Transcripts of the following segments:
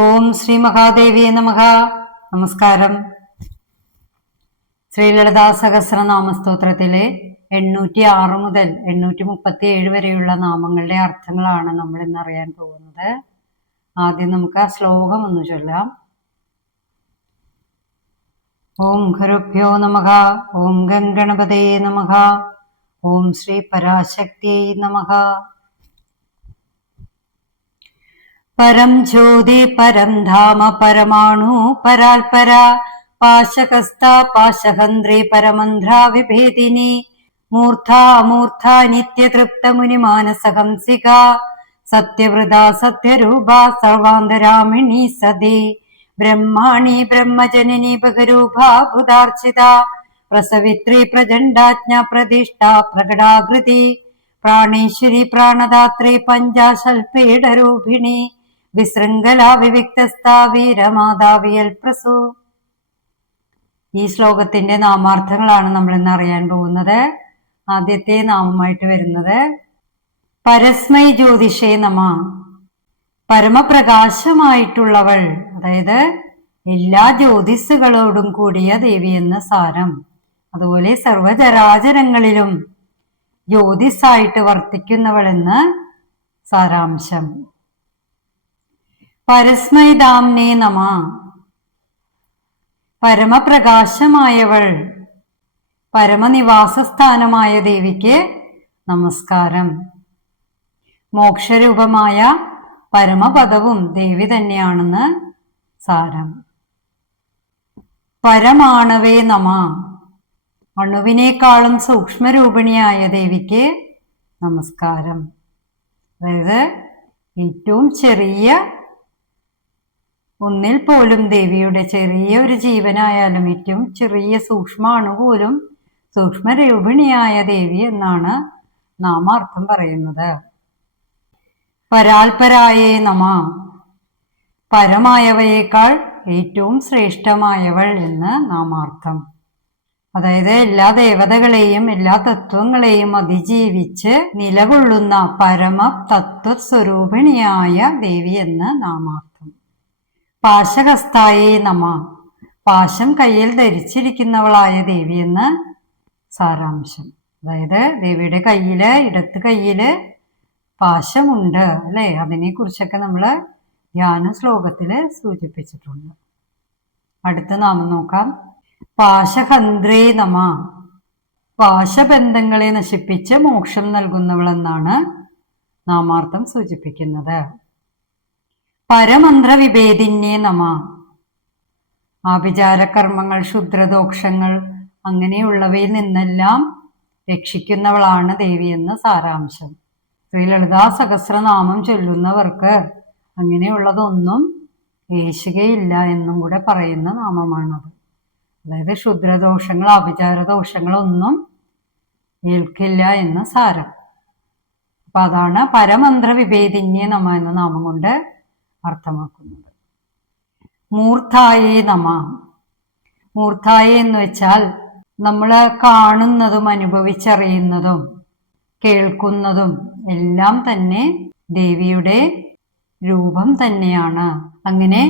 ഓം ശ്രീ മഹാദേവിയെ നമഃ. നമസ്കാരം. ശ്രീലളിതാ സഹസ്രനാമ സ്തോത്രത്തിലെ 806 മുതൽ 837 വരെയുള്ള നാമങ്ങളുടെ അർത്ഥങ്ങളാണ് നമ്മൾ ഇന്ന് അറിയാൻ പോകുന്നത്. ആദ്യം നമുക്ക് ആ ശ്ലോകം ഒന്ന് ചൊല്ലാം. ഓം ഗുരുഭ്യോ നമഃ. ഓം ഗംഗണപതേ നമഃ. ഓം ശ്രീ പരാശക്തിയേ നമഃ. പരം ജ്യോതി പരം ധാമ പരമാണു പരാൽപര പാശകസ്ഥ പാശഹന്ത്രി പരമന്ധ്ര വിഭേദിനി മൂർധ അമൂർധ നിത്യതൃപ്ത മുനിമാനസഹംസിക സത്യവൃത സത്യരൂപ സർവാന്തരാമിണി സതി ബ്രഹ്മാണി ബ്രഹ്മജനനി ബഹരൂപ ബുധാർച്ചിത പ്രസവിത്രി പ്രചണ്ഡാജ്ഞ പ്രതിഷ്ഠ പ്രകടാകൃതി പ്രാണേശ്വരി പ്രാണദാത്രി പഞ്ചാശൽപീഠരൂപിണി വിശൃംഖല വിവിക്തസ്ഥ വീരമാതാവിയൽ പ്രസു. ഈ ശ്ലോകത്തിന്റെ നാമാർത്ഥങ്ങളാണ് നമ്മൾ ഇന്ന് അറിയാൻ പോകുന്നത്. ആദ്യത്തെ നാമമായിട്ട് വരുന്നത് പരസ്മൈ ജ്യോതിഷേ നമ, പരമപ്രകാശമായിട്ടുള്ളവൾ, അതായത് എല്ലാ ജ്യോതിസ്സുകളോടും കൂടിയ ദേവി എന്ന് സാരം. അതുപോലെ സർവചരാചരങ്ങളിലും ജ്യോതിസായിട്ട് വർത്തിക്കുന്നവൾ എന്ന് സാരാംശം. പരസ്മൈദാംനേ നമ, പരമപ്രകാശമായവൾ, പരമനിവാസസ്ഥാനമായ ദേവിക്ക് നമസ്കാരം. മോക്ഷരൂപമായ പരമപദവും ദേവി തന്നെയാണെന്ന് സാരം. പരമാണവേ നമ, അണുവിനേക്കാളും സൂക്ഷ്മരൂപിണിയായ ദേവിക്ക് നമസ്കാരം. അതായത് ഏറ്റവും ചെറിയ ഒന്നിൽ പോലും ദേവിയുടെ ചെറിയ ഒരു ജീവനായാലും ഏറ്റവും ചെറിയ സൂക്ഷ്മാണു പോലും സൂക്ഷ്മരൂപിണിയായ ദേവി എന്നാണ് നാമാർത്ഥം പറയുന്നത്. പരാൽപരായേ നമ, പരമായവയേക്കാൾ ഏറ്റവും ശ്രേഷ്ഠമായവൾ എന്ന് നാമാർത്ഥം. അതായത് എല്ലാ ദേവതകളെയും എല്ലാ തത്വങ്ങളെയും അതിജീവിച്ച് നിലകൊള്ളുന്ന പരമ തത്വസ്വരൂപിണിയായ ദേവി എന്ന് നാമാർത്ഥം. പാശഹസ്തായേ നമ, പാശം കയ്യിൽ ധരിച്ചിരിക്കുന്നവളായ ദേവി എന്ന് സാരാംശം. അതായത് ദേവിയുടെ കയ്യില്, ഇടത്ത് കയ്യില് പാശമുണ്ട് അല്ലെ, അതിനെ കുറിച്ചൊക്കെ നമ്മള് ധ്യാന ശ്ലോകത്തില് സൂചിപ്പിച്ചിട്ടുണ്ട്. അടുത്ത നാമം നോക്കാം. പാശഹന്ത്രേ നമ, പാശബന്ധങ്ങളെ നശിപ്പിച്ച് മോക്ഷം നൽകുന്നവളെന്നാണ് നാമാർത്ഥം സൂചിപ്പിക്കുന്നത്. പരമന്ത്ര വിഭേദിന്യേ നമ, ആഭിചാരകർമ്മങ്ങൾ, ക്ഷുദ്രദോഷങ്ങൾ അങ്ങനെയുള്ളവയിൽ നിന്നെല്ലാം രക്ഷിക്കുന്നവളാണ് ദേവി എന്ന് സാരാംശം. ശ്രീലളിതാ സഹസ്രനാമം ചൊല്ലുന്നവർക്ക് അങ്ങനെയുള്ളതൊന്നും ഏശുകയില്ല എന്നും കൂടെ പറയുന്ന നാമമാണത്. അതായത് ക്ഷുദ്രദോഷങ്ങൾ, ആഭിചാരദോഷങ്ങളൊന്നും ഏൽക്കില്ല എന്ന് സാരം. അപ്പൊ അതാണ് പരമന്ത്ര വിഭേദിന്യേ നമ എന്ന നാമം കൊണ്ട് അർത്ഥമാക്കുന്നത്. മൂർധായേ നമ, മൂർധായ എന്ന് വെച്ചാൽ നമ്മൾ കാണുന്നതും അനുഭവിച്ചറിയുന്നതും കേൾക്കുന്നതും എല്ലാം തന്നെ ദേവിയുടെ രൂപം തന്നെയാണ്. അങ്ങനെ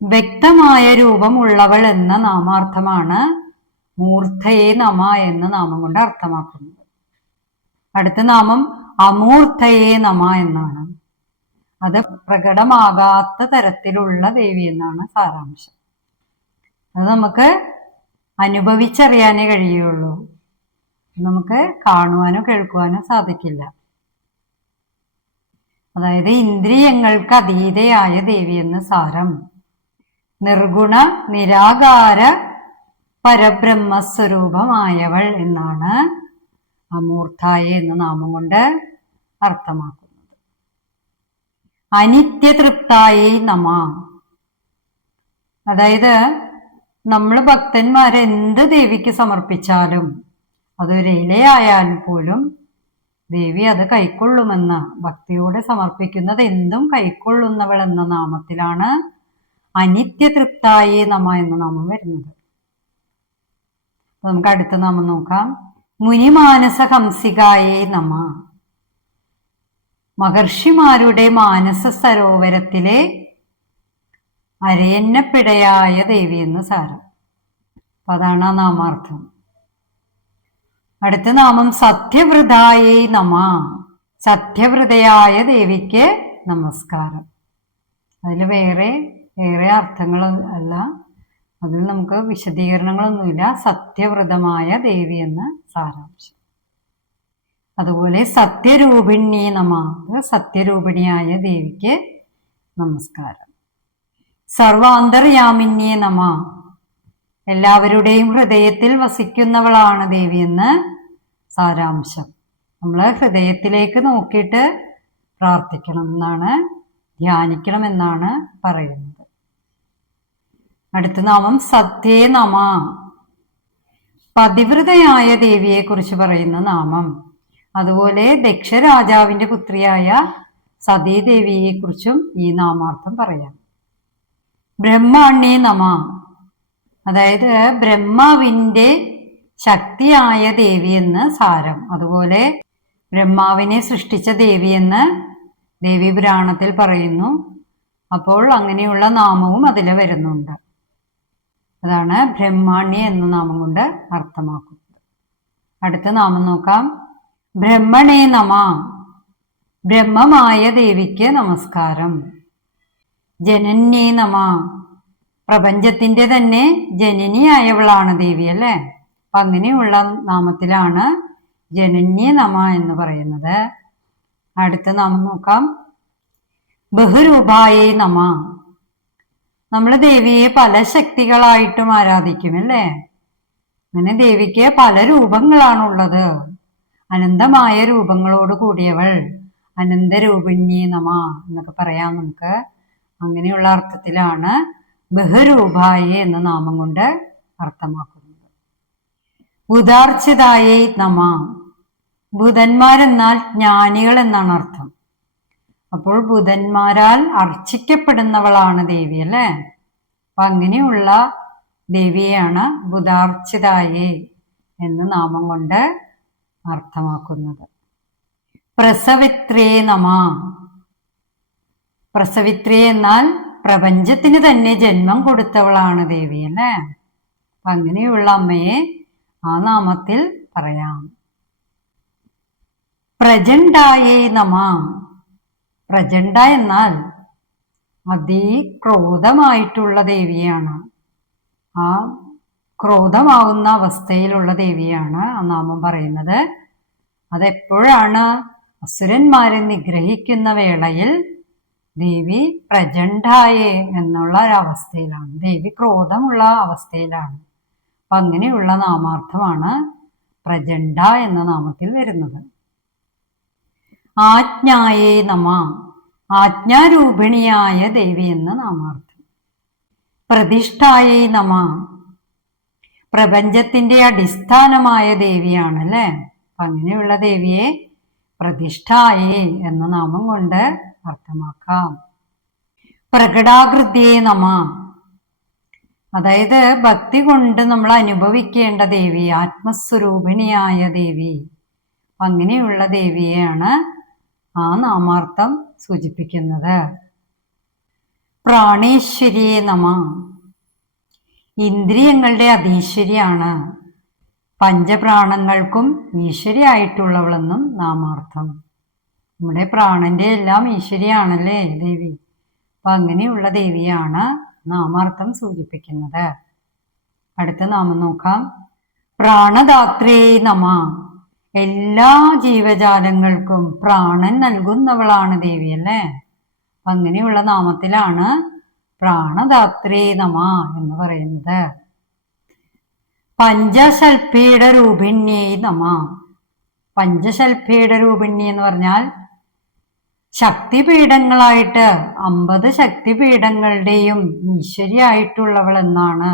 വ്യക്തമായ രൂപം ഉള്ളവൾ എന്ന നാമാർത്ഥമാണ് മൂർധയേ നമ എന്ന നാമം കൊണ്ട് അർത്ഥമാക്കുന്നത്. അടുത്ത നാമം അമൂർധയേ നമ എന്നാണ്. അത് പ്രകടമാകാത്ത തരത്തിലുള്ള ദേവി എന്നാണ് സാരാംശം. അത് നമുക്ക് അനുഭവിച്ചറിയാനേ കഴിയുള്ളൂ, നമുക്ക് കാണുവാനോ കേൾക്കുവാനോ സാധിക്കില്ല. അതായത് ഇന്ദ്രിയങ്ങൾക്ക് അതീതയായ ദേവി എന്ന് സാരം. നിർഗുണ നിരാകാര പരബ്രഹ്മസ്വരൂപമായവൾ എന്നാണ് അമൂർധായ എന്ന നാമം കൊണ്ട് അർത്ഥമാക്കുന്നത്. അനിത്യതൃപ്തായേ നമ, അതായത് നമ്മൾ ഭക്തന്മാരെ എന്ത് ദേവിക്ക് സമർപ്പിച്ചാലും അതൊരു ഇലയായാൽ പോലും ദേവി അത് കൈക്കൊള്ളുമെന്ന്, ഭക്തിയോടെ സമർപ്പിക്കുന്നത് എന്തും കൈക്കൊള്ളുന്നവൾ എന്ന നാമത്തിലാണ് അനിത്യതൃപ്തായേ നമ എന്ന നാമം വരുന്നത്. നമുക്ക് അടുത്ത നാമം നോക്കാം. മുനിമാനസഹംസികായേ നമ, മഹർഷിമാരുടെ മാനസ സരോവരത്തിലെ അരയന്നപ്പിടയായ ദേവി എന്ന് സാരം. അപ്പൊ അതാണ് ആ നാമാർത്ഥം. അടുത്ത നാമം സത്യവ്രതായൈ നമ. സത്യവ്രതയായ ദേവിക്ക് നമസ്കാരം. അതിൽ വേറെ അർത്ഥങ്ങൾ അല്ല, അതിൽ നമുക്ക് വിശദീകരണങ്ങളൊന്നുമില്ല. സത്യവ്രതമായ ദേവി എന്ന് സാരാംശം. അതുപോലെ സത്യരൂപിണി നമ. സത്യരൂപിണിയായ ദേവിക്ക് നമസ്കാരം. സർവാന്തർയാമിന്യേ നമ. എല്ലാവരുടെയും ഹൃദയത്തിൽ വസിക്കുന്നവളാണ് ദേവി എന്ന് സാരാംശം. നമ്മൾ ഹൃദയത്തിലേക്ക് നോക്കിയിട്ട് പ്രാർത്ഥിക്കണം എന്നാണ്, ധ്യാനിക്കണം എന്നാണ് പറയുന്നത്. അടുത്ത നാമം സത്യേ നമ. പതിവ്രതയായ ദേവിയെ കുറിച്ച് പറയുന്ന നാമം. അതുപോലെ ദക്ഷരാജാവിന്റെ പുത്രിയായ സതീദേവിയെ കുറിച്ചും ഈ നാമാർത്ഥം പറയാം. ബ്രഹ്മാണ്യേ നമ. അതായത് ബ്രഹ്മാവിന്റെ ശക്തിയായ ദേവി എന്ന് സാരം. അതുപോലെ ബ്രഹ്മാവിനെ സൃഷ്ടിച്ച ദേവി എന്ന് ദേവി പുരാണത്തിൽ പറയുന്നു. അപ്പോൾ അങ്ങനെയുള്ള നാമവും അതിൽ വരുന്നുണ്ട്. അതാണ് ബ്രഹ്മാണ്യ എന്ന നാമം കൊണ്ട് അർത്ഥമാക്കുന്നത്. അടുത്ത നാമം നോക്കാം. ബ്രഹ്മണേ നമ. ബ്രഹ്മമായ ദേവിക്ക് നമസ്കാരം. ജനന്യേ നമ. പ്രപഞ്ചത്തിന്റെ തന്നെ ജനനിയായവളാണ് ദേവി അല്ലേ. അപ്പൊ അങ്ങനെയുള്ള നാമത്തിലാണ് ജനന്യേ നമ എന്ന് പറയുന്നത്. അടുത്ത നാമം നോക്കാം. ബഹുരൂപായേ നമ. നമ്മൾ ദേവിയെ പല ശക്തികളായിട്ടും ആരാധിക്കും അല്ലേ. അങ്ങനെ ദേവിക്ക് പല രൂപങ്ങളാണുള്ളത്. അനന്തമായ രൂപങ്ങളോട് കൂടിയവൾ, അനന്തരൂപിണ്യേ നമ എന്നൊക്കെ പറയാം നമുക്ക്. അങ്ങനെയുള്ള അർത്ഥത്തിലാണ് ബഹുരൂപായ എന്ന നാമം കൊണ്ട് അർത്ഥമാക്കുന്നത്. ബുധാർച്ചിതായേ നമ. ബുധന്മാരെന്നാൽ ജ്ഞാനികൾ എന്നാണ് അർത്ഥം. അപ്പോൾ ബുധന്മാരാൽ അർച്ചിക്കപ്പെടുന്നവളാണ് ദേവി അല്ലേ. അപ്പൊ അങ്ങനെയുള്ള ദേവിയെയാണ് ബുധാർച്ചിതായേ എന്ന നാമം കൊണ്ട് അർത്ഥമാക്കുന്നത്. പ്രസവിത്രേ നമ. പ്രസവിത്രേ എന്നാൽ പ്രപഞ്ചത്തിന് തന്നെ ജന്മം കൊടുത്തവളാണ് ദേവി അല്ലേ. അപ്പൊ അങ്ങനെയുള്ള അമ്മയെ ആ നാമത്തിൽ പറയാം. പ്രചണ്ഡായേ നമ. പ്രചണ്ഡ എന്നാൽ അതിക്രോധമായിട്ടുള്ള ദേവിയാണ്. ആ ക്രോധമാവുന്ന അവസ്ഥയിലുള്ള ദേവിയാണ് ആ നാമം പറയുന്നത്. അതെപ്പോഴാണ്? അസുരന്മാരെ നിഗ്രഹിക്കുന്ന വേളയിൽ ദേവി പ്രചണ്ഡായേ എന്നുള്ള ഒരവസ്ഥയിലാണ്, ദേവി ക്രോധമുള്ള അവസ്ഥയിലാണ്. അപ്പൊ അങ്ങനെയുള്ള നാമാർത്ഥമാണ് പ്രചണ്ഡ എന്ന നാമത്തിൽ വരുന്നത്. ആജ്ഞായേ നമ. ആജ്ഞാരൂപിണിയായ ദേവി എന്ന നാമാർത്ഥം. പ്രതിഷ്ഠായേ നമ. പ്രപഞ്ചത്തിന്റെ അടിസ്ഥാനമായ ദേവിയാണ് അല്ലേ. അങ്ങനെയുള്ള ദേവിയെ പ്രതിഷ്ഠായേ എന്ന നാമം കൊണ്ട് അർത്ഥമാക്കാം. പ്രകടാകൃതിയെ നമ. അതായത് ഭക്തി കൊണ്ട് നമ്മൾ അനുഭവിക്കേണ്ട ദേവി, ആത്മസ്വരൂപിണിയായ ദേവി. അങ്ങനെയുള്ള ദേവിയെയാണ് ആ നാമാർത്ഥം സൂചിപ്പിക്കുന്നത്. പ്രാണേശ്വരിയെ നമ. ഇന്ദ്രിയങ്ങളുടെ അധീശ്വരിയാണ്. പഞ്ചപ്രാണങ്ങൾക്കും ഈശ്വരിയായിട്ടുള്ളവളെന്നും നാമാർത്ഥം. നമ്മുടെ പ്രാണന്റെ എല്ലാം ഈശ്വരിയാണല്ലേ ദേവി. അപ്പൊ അങ്ങനെയുള്ള ദേവിയാണ് നാമാർത്ഥം സൂചിപ്പിക്കുന്നത്. അടുത്ത നാമം നോക്കാം. പ്രാണദാത്രേ നമ. എല്ലാ ജീവജാലങ്ങൾക്കും പ്രാണൻ നൽകുന്നവളാണ് ദേവി അല്ലേ. അങ്ങനെയുള്ള നാമത്തിലാണ് പ്രാണദാത്രേ നമ എന്ന് പറയുന്നത്. പഞ്ചശൽപീഠ രൂപിണ്യേ നമ. പഞ്ചശൽപീഠ രൂപിണ്യ എന്ന് പറഞ്ഞാൽ ശക്തിപീഠങ്ങളായിട്ട് 50 ശക്തിപീഠങ്ങളുടെയും ഈശ്വരിയായിട്ടുള്ളവൾ എന്നാണ്,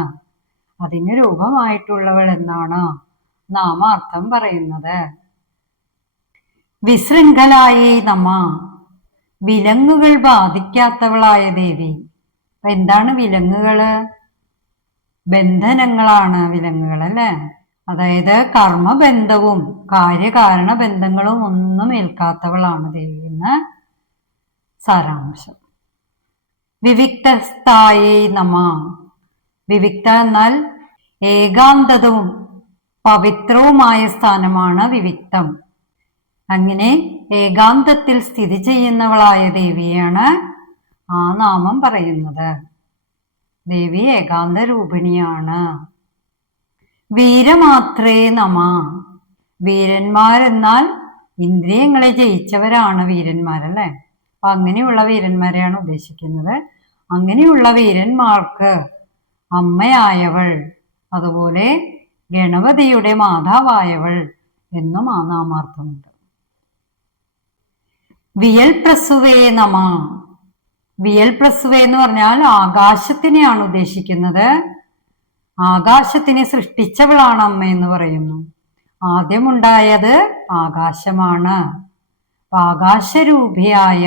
അതിന് രൂപമായിട്ടുള്ളവൾ എന്നാണ് നാമാർത്ഥം പറയുന്നത്. വിശൃംഖലായേ നമ. വിലങ്ങുകൾ ബാധിക്കാത്തവളായ ദേവി. അപ്പൊ എന്താണ് വിലങ്ങുകള്? ബന്ധനങ്ങളാണ് വിലങ്ങുകൾ അല്ലേ. അതായത് കർമ്മബന്ധവും കാര്യകാരണ ബന്ധങ്ങളും ഒന്നും ഏൽക്കാത്തവളാണ് ദേവി എന്ന് സാരാംശം. വിവിക്തസ്ഥായേ നമ. വിവിക്ത എന്നാൽ ഏകാന്തതവും പവിത്രവുമായ സ്ഥാനമാണ് വിവിക്തം. അങ്ങനെ ഏകാന്തത്തിൽ സ്ഥിതി ചെയ്യുന്നവളായ ദേവിയാണ് ആ നാമം പറയുന്നത്. ദേവി ഏകാന്ത രൂപിണിയാണ്. വീരമാത്രേ നമ. വീരന്മാരെന്നാൽ ഇന്ദ്രിയങ്ങളെ ജയിച്ചവരാണ് വീരന്മാരല്ലേ. അപ്പൊ അങ്ങനെയുള്ള വീരന്മാരെയാണ് ഉദ്ദേശിക്കുന്നത്. അങ്ങനെയുള്ള വീരന്മാർക്ക് അമ്മയായവൾ, അതുപോലെ ഗണപതിയുടെ മാതാവായവൾ എന്നും ആ നാമാർത്ഥമുണ്ട്. വിയൽ പ്രസുവേ നമ. വിയൽ പ്രസുവേ എന്ന് പറഞ്ഞാൽ ആകാശത്തിനെയാണ് ഉദ്ദേശിക്കുന്നത്. ആകാശത്തിനെ സൃഷ്ടിച്ചവളാണ് അമ്മ എന്ന് പറയുന്നു. ആദ്യമുണ്ടായത് ആകാശമാണ്. ആകാശരൂപിയായ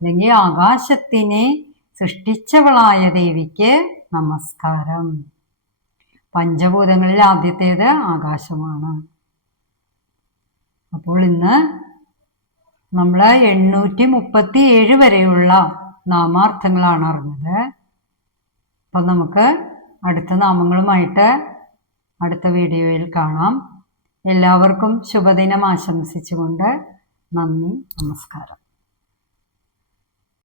അല്ലെങ്കിൽ ആകാശത്തിനെ സൃഷ്ടിച്ചവളായ ദേവിക്ക് നമസ്കാരം. പഞ്ചഭൂതങ്ങളിൽ ആദ്യത്തേത് ആകാശമാണ്. അപ്പോൾ ഇന്ന് നമ്മൾ 837 വരെയുള്ള നാമാർത്ഥങ്ങളാണ് അറിഞ്ഞത്. അപ്പം നമുക്ക് അടുത്ത നാമങ്ങളുമായിട്ട് അടുത്ത വീഡിയോയിൽ കാണാം. എല്ലാവർക്കും ശുഭദിനം ആശംസിച്ചുകൊണ്ട് നന്ദി, നമസ്കാരം.